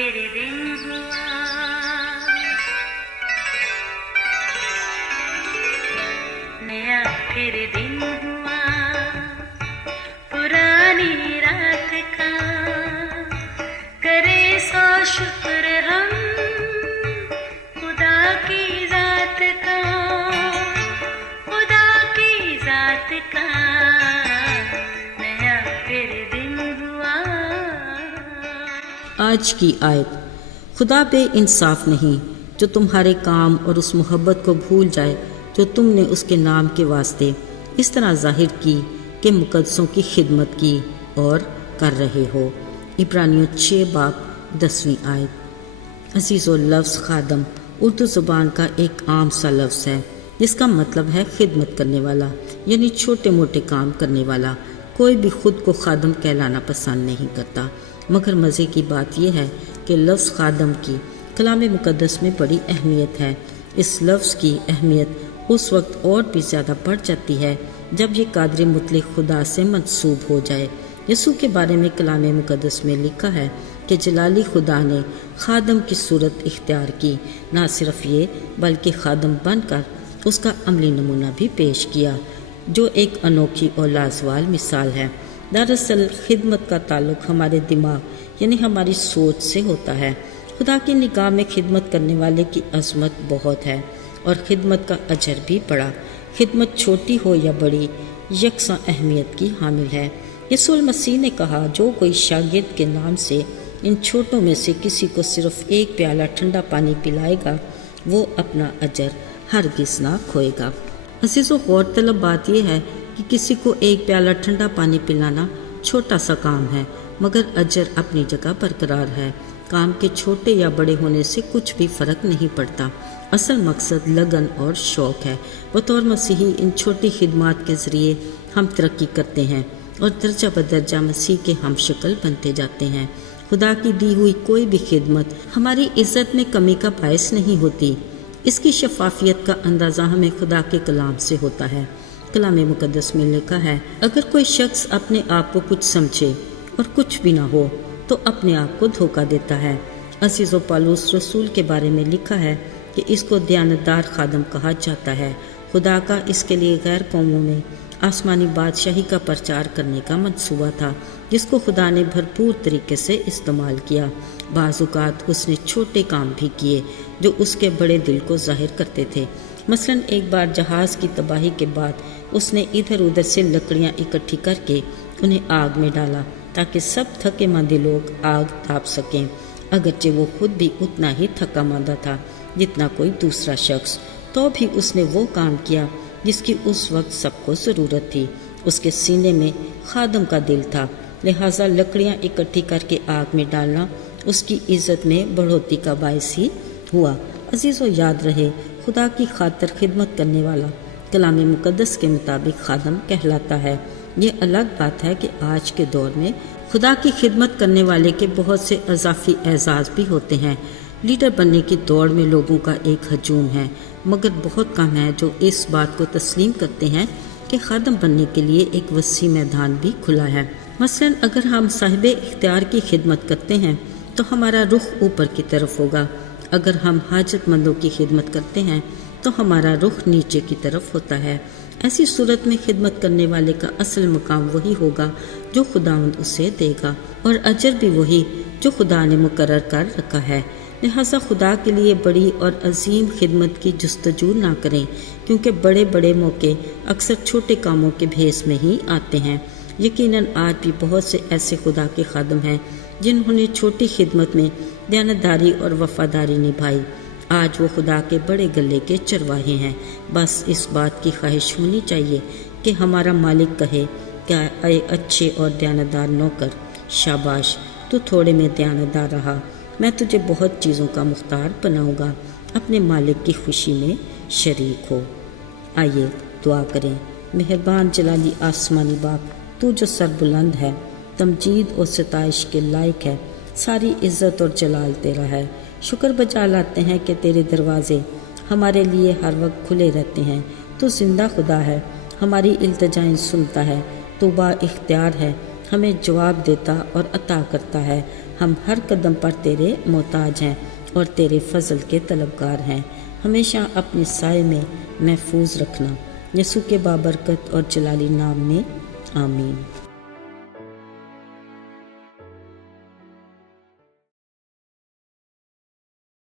پھر دن ہوا، نیا پھر دن ہوا، پرانی رات کا کرے سو شکر ہم خدا کی ذات کا، خدا کی ذات کا نیا پھر دن ہوا۔ آج کی آیت: خدا بے انصاف نہیں جو تمہارے کام اور اس محبت کو بھول جائے جو تم نے اس کے نام کے واسطے اس طرح ظاہر کی کہ مقدسوں کی خدمت کی اور کر رہے ہو۔ عبرانیوں 6:10 آیت۔ عزیزو، لفظ خادم اردو زبان کا ایک عام سا لفظ ہے جس کا مطلب ہے خدمت کرنے والا، یعنی چھوٹے موٹے کام کرنے والا۔ کوئی بھی خود کو خادم کہلانا پسند نہیں کرتا، مگر مزے کی بات یہ ہے کہ لفظ خادم کی کلام مقدس میں بڑی اہمیت ہے۔ اس لفظ کی اہمیت اس وقت اور بھی زیادہ بڑھ جاتی ہے جب یہ قادر مطلق خدا سے منسوب ہو جائے۔ یسوع کے بارے میں کلام مقدس میں لکھا ہے کہ جلالی خدا نے خادم کی صورت اختیار کی، نہ صرف یہ بلکہ خادم بن کر اس کا عملی نمونہ بھی پیش کیا، جو ایک انوکھی اور لازوال مثال ہے۔ دراصل خدمت کا تعلق ہمارے دماغ یعنی ہماری سوچ سے ہوتا ہے۔ خدا کی نگاہ میں خدمت کرنے والے کی عظمت بہت ہے اور خدمت کا اجر بھی بڑا۔ خدمت چھوٹی ہو یا بڑی یکساں اہمیت کی حامل ہے۔ یسوع مسیح نے کہا، جو کوئی شاگرد کے نام سے ان چھوٹوں میں سے کسی کو صرف ایک پیالہ ٹھنڈا پانی پلائے گا وہ اپنا اجر ہرگز نہ کھوئے گا۔ عزیزو، غور طلب بات یہ ہے کہ کسی کو ایک پیالہ ٹھنڈا پانی پلانا چھوٹا سا کام ہے، مگر اجر اپنی جگہ برقرار ہے۔ کام کے چھوٹے یا بڑے ہونے سے کچھ بھی فرق نہیں پڑتا، اصل مقصد لگن اور شوق ہے۔ بطور مسیحی ان چھوٹی خدمات کے ذریعے ہم ترقی کرتے ہیں اور درجہ بدرجہ مسیح کے ہم شکل بنتے جاتے ہیں۔ خدا کی دی ہوئی کوئی بھی خدمت ہماری عزت میں کمی کا باعث نہیں ہوتی۔ اس کی شفافیت کا اندازہ ہمیں خدا کے کلام سے ہوتا ہے۔ کلام مقدس میں لکھا ہے، اگر کوئی شخص اپنے آپ کو کچھ سمجھے اور کچھ بھی نہ ہو تو اپنے آپ کو دھوکہ دیتا ہے۔ عزیزو، پالوس رسول کے بارے میں لکھا ہے کہ اس کو دیانتدار خادم کہا جاتا ہے۔ خدا کا اس کے لیے غیر قوموں میں آسمانی بادشاہی کا پرچار کرنے کا منصوبہ تھا، جس کو خدا نے بھرپور طریقے سے استعمال کیا۔ بعض اوقات اس نے چھوٹے کام بھی کیے جو اس کے بڑے دل کو ظاہر کرتے تھے۔ مثلا ایک بار جہاز کی تباہی کے بعد اس نے ادھر ادھر سے لکڑیاں اکٹھی کر کے انہیں آگ میں ڈالا تاکہ سب تھکے ماندے لوگ آگ تاپ سکیں، اگرچہ وہ خود بھی اتنا ہی تھکا ماندہ تھا جتنا کوئی دوسرا شخص، تو بھی اس نے وہ کام کیا جس کی اس وقت سب کو ضرورت تھی۔ اس کے سینے میں خادم کا دل تھا، لہٰذا لکڑیاں اکٹھی کر کے آگ میں ڈالنا اس کی عزت میں بڑھوتری کا باعث ہی ہوا۔ عزیزو، یاد رہے، خدا کی خاطر خدمت کرنے والا کلام مقدس کے مطابق خادم کہلاتا ہے۔ یہ الگ بات ہے کہ آج کے دور میں خدا کی خدمت کرنے والے کے بہت سے اضافی اعزاز بھی ہوتے ہیں۔ لیڈر بننے کی دوڑ میں لوگوں کا ایک ہجوم ہے، مگر بہت کم ہیں جو اس بات کو تسلیم کرتے ہیں کہ خادم بننے کے لیے ایک وسیع میدان بھی کھلا ہے۔ مثلا اگر ہم صاحب اختیار کی خدمت کرتے ہیں تو ہمارا رخ اوپر کی طرف ہوگا، اگر ہم حاجت مندوں کی خدمت کرتے ہیں تو ہمارا رخ نیچے کی طرف ہوتا ہے۔ ایسی صورت میں خدمت کرنے والے کا اصل مقام وہی ہوگا جو خداوند اسے دے گا، اور اجر بھی وہی جو خدا نے مقرر کر رکھا ہے۔ لہٰذا خدا کے لیے بڑی اور عظیم خدمت کی جستجو نہ کریں، کیونکہ بڑے بڑے موقع اکثر چھوٹے کاموں کے بھیس میں ہی آتے ہیں۔ یقیناً آج بھی بہت سے ایسے خدا کے خادم ہیں جنہوں نے چھوٹی خدمت میں دیانتداری اور وفاداری نبھائی۔ آج وہ خدا کے بڑے گلے کے چرواہے ہیں۔ بس اس بات کی خواہش ہونی چاہیے کہ ہمارا مالک کہے کہ اے اچھے اور دیانتدار نوکر، شاباش، تو تھوڑے میں دیانتدار رہا، میں تجھے بہت چیزوں کا مختار بناؤں گا، اپنے مالک کی خوشی میں شریک ہو۔ آئیے دعا کریں۔ مہربان جلالی آسمانی باپ، تو جو سر بلند ہے، تمجید اور ستائش کے لائق ہے، ساری عزت اور جلال تیرا ہے۔ شکر بجا لاتے ہیں کہ تیرے دروازے ہمارے لیے ہر وقت کھلے رہتے ہیں۔ تو زندہ خدا ہے، ہماری التجائیں سنتا ہے، تو با اختیار ہے، ہمیں جواب دیتا اور عطا کرتا ہے۔ ہم ہر قدم پر تیرے محتاج ہیں اور تیرے فضل کے طلبگار ہیں۔ ہمیشہ اپنے سائے میں محفوظ رکھنا۔ یسوع کے بابرکت اور جلالی نام میں آمین۔